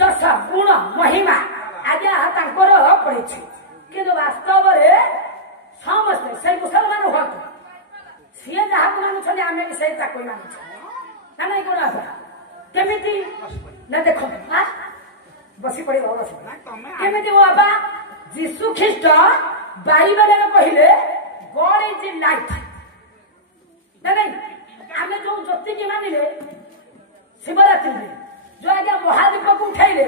ଯଶ ଗୁଣ ମହିମା ଆଜ୍ଞା ତାଙ୍କର ପଡିଛି, କିନ୍ତୁ ବାସ୍ତବରେ ସମସ୍ତେ ସେଇ ମୁସଲମାନ ହୁଅନ୍ତୁ, ସିଏ ଯାହାକୁ ମାନୁଛନ୍ତି ଆମେ ବି ସେଇ ତାକୁ ମାନୁଛୁ ନା ନାଇଁ? କଣ କେମିତି ନା ଦେଖନ୍ତୁ ବସି ପଡିବ ବସି କେମିତି ବାବା ଯୀଶୁ ଖ୍ରୀଷ୍ଟ ବାଇବେଲରେ କହିଲେ ଗଡ ଇଜ ଲାଇଟ ନା ନାଇଁ? ଆମେ ଯୋଉ ଜ୍ୟୋତିକି ମାନିଲେ ଶିବରାତ୍ରିରେ जो आज्ञा महादीप को उठाइले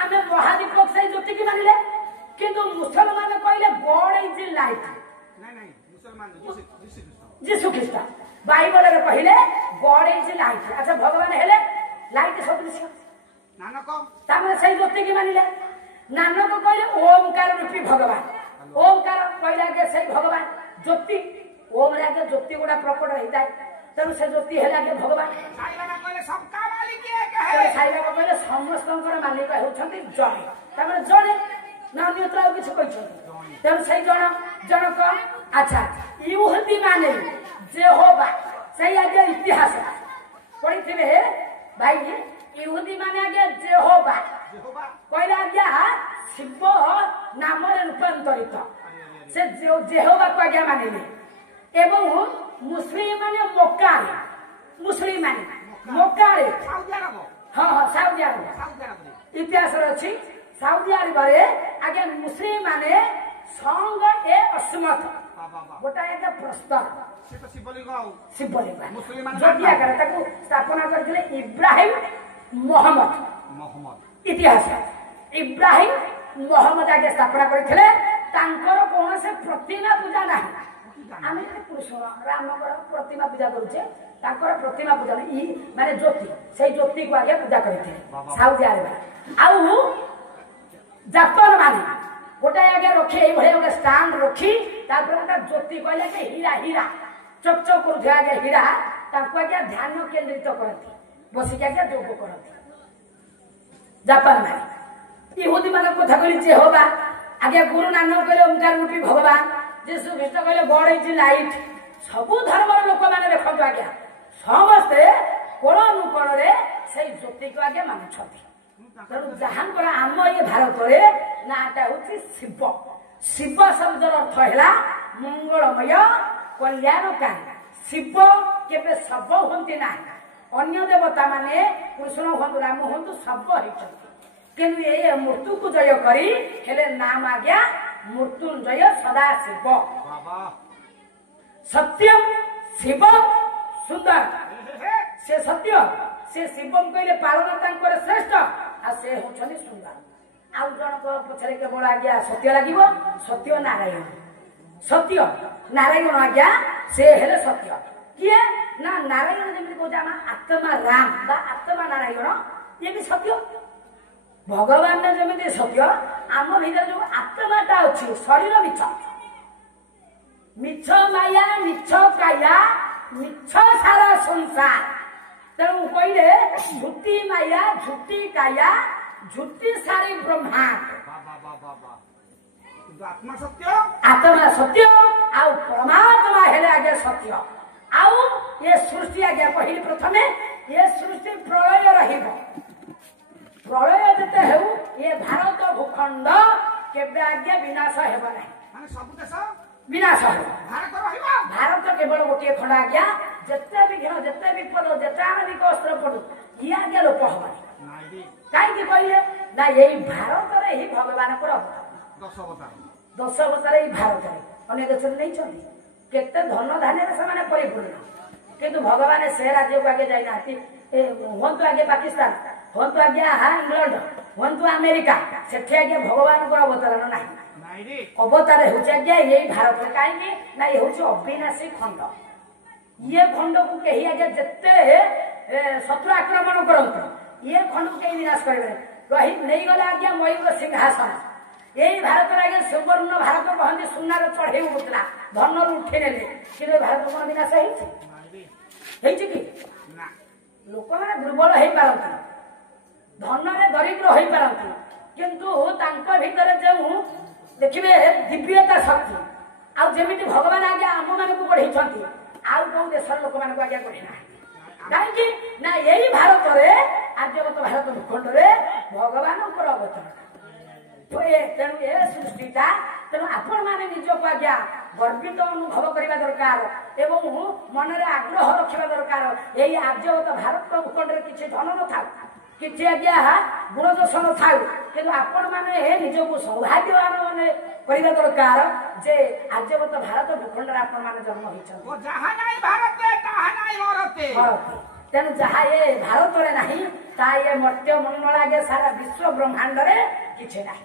आमे महादीप से ज्योति की मानिले, किंतु मुसलमान कहले God is light Jesus Christ Bible रे कहले गॉड इज लाइट। अच्छा भगवान हेले लाइट सदृश नानक तामे से ज्योति की मानिले, नानक कहले ओमकार रूपी भगवान, ओमकार कहले के से भगवान ज्योति ओम रे के ज्योति गुडा प्रकट हो जाय, तेणु से ज्योति हेला के भगवान साईबाबा कहले समस्त मालिक होती जड़े जड़े ना अन्यत्र आ किसी तेणु से जनक। अच्छा यूहदी माने जेहोवा से आगे इतिहास पढ़ी थे भाई, यूहदी माने आगे जेहोवा कहले आज्ञा शिव नाम रूपांतरित से जेहोवा को आज्ञा मानिले, एवं मुस्लिम माने मोकारे, मुस्लिम माने मोकारे हाँ हाँ साउदी अरब इतिहास अच्छी साउदी अरब आगे मुस्लिम माने संग ए अस्मत गोटा एक प्रस्ताव शिवलिंग स्थापना करते इब्राहिम मोहम्मद इतिहास इब्राहिम मोहम्मद आगे स्थापना करते कौन से प्रतिमा पूजा ना आम पुरुष राम प्रतिमा पूजा करुचे प्रतिमा पूजा माने ज्योति से ज्योति को आगे पूजा करते साउदी अरब आउ जापान माने गोटे आगे रखी ये स्टांड रखी गोटे ज्योति कहले कि हीरा हीरा चकचक कर आगे हीरा आगे ध्यान केन्द्रित करती बसिक आगे जोग करती जापान माने। यहूदी मान कथा कहली जेहोवा आगे गुरु नानक कहले ओंकार रूपी भगवान, जीसु ख्रीस्ट कहले गॉड इज लाइट। सबु धर्मर लोक मैंने देखो आज्ञा समस्ते कोण अनुकोण से ज्योति को आगे मानुछंती, तेणु जहांकर आम ये भारत में नाटा हूँ शिव। शिव शब्द अर्थ है मंगलमय कल्याणकारी। शिव केवे शब हमें ना, अन्य देवता माने कृष्ण हूँ राम हूँ शब होती, किंतु ये मृत्यु को जय करी हेले नाम आज्ञा मृत्युंजय सदा शिव। सत्यम शिव सुंदर से सत्य से शिवम कहले पालन तांकर श्रेष्ठ आ से होछनी सुंदर। आउ जनक पछरे केवल आज्ञा सत्य लागिवो, सत्य नारायण, सत्य नारायण आज्ञा से हेले सत्य किए ना नारायण जेमि को जाना आत्मा राम बा आत्मा नारायण ये भी सत्य। भगवान ने जेमि सत्य आम भीतर जो आत्माटा अछि शरीर मिछ मिछ माया मिछ काया मिछ सारा संसार, तेणु कहले झूठी माया झूठी काया झूठी सारी ब्रह्मांड आत्मा सत्य आउ परमात्मा हेले आगे सत्य। आउ ये सृष्टि आगे कहली प्रथमे ये सृष्टि प्रलय रहिबो, प्रलय जते हेउ ये भारत भूखंड केबे आगे विनाश हेबो नाही, माने सब देश विनाश हो भारत केवल गोटे खंड आज्ञा जिते विघ्न जिते विपद जिते आनंदिक अस्त्र पड़ू ये आज्ञा लोप हवा कहीं कहले ना यही भारत ही भगवान दश अवतार यही भारत में अन्य देश नहीं केते धन धान्य से परिपूर्ण, किंतु भगवान से राज्य को आगे जाइना हूँ आगे पाकिस्तान हूँ आगे इंग्लैंड हूँ अमेरिका से आगे भगवान को अवतरण ना अवतार हूँ यही भारत कहीं ना ये हूँ अविनाशी खंड। ये खंड को कहीं आगे जिते शत्रु आक्रमण करते ये खंड को कहीं विनाश करेंगे रही नहीं गला आज्ञा मयूर सिंहासन यही भारत आगे सुवर्ण भारत कहते सुनार चढ़े उठला धन उठे ने कि भारत कौन विनाश कि लोक मैंने दुर्बल हो पारती धन दरिद्र हो पारती, किंतु भीतर जो देखिए दिव्यता शक्ति आमि भगवान आज्ञा आम मान बढ़ई आउ कौ देश लोक मान आज्ञा बढ़ी ना कहीं ना यही भारत आर्यवत भारत भूखंड ଭଗବାନଙ୍କର ଅବତାର। ତେଣୁ ଏ ସୃଷ୍ଟିଟା ତେଣୁ ଆପଣ ମାନେ ନିଜକୁ ଆଜ୍ଞା ଗର୍ବିତ ଅନୁଭବ କରିବା ଦରକାର ଏବଂ ମନରେ ଆଗ୍ରହ ରଖିବା ଦରକାର। ଏଇ ଆର୍ଯ୍ୟବତ ଭାରତ ଭୂଖଣ୍ଡରେ କିଛି ଧନ ନଥାଉ, କିଛି ଆଜ୍ଞା ଗୁଣ ଦୋଷ ନଥାଉ, କିନ୍ତୁ ଆପଣ ମାନେ ନିଜକୁ ସୌଭାଗ୍ୟବାନ ମାନେ କରିବା ଦରକାର ଯେ ଆର୍ଯ୍ୟବତ ଭାରତ ଭୂଖଣ୍ଡରେ ଆପଣ ମାନେ ଜନ୍ମ ହୋଇଛନ୍ତି। ତେଣୁ ଯାହା ଏ ଭାରତରେ ନାହିଁ ତାହା ଏ ମର୍ତ୍ତ୍ୟ ମଣ୍ଡଳ ଆଗେ ସାରା ବିଶ୍ୱ ବ୍ରହ୍ମାଣ୍ଡରେ କିଛି ନାହିଁ।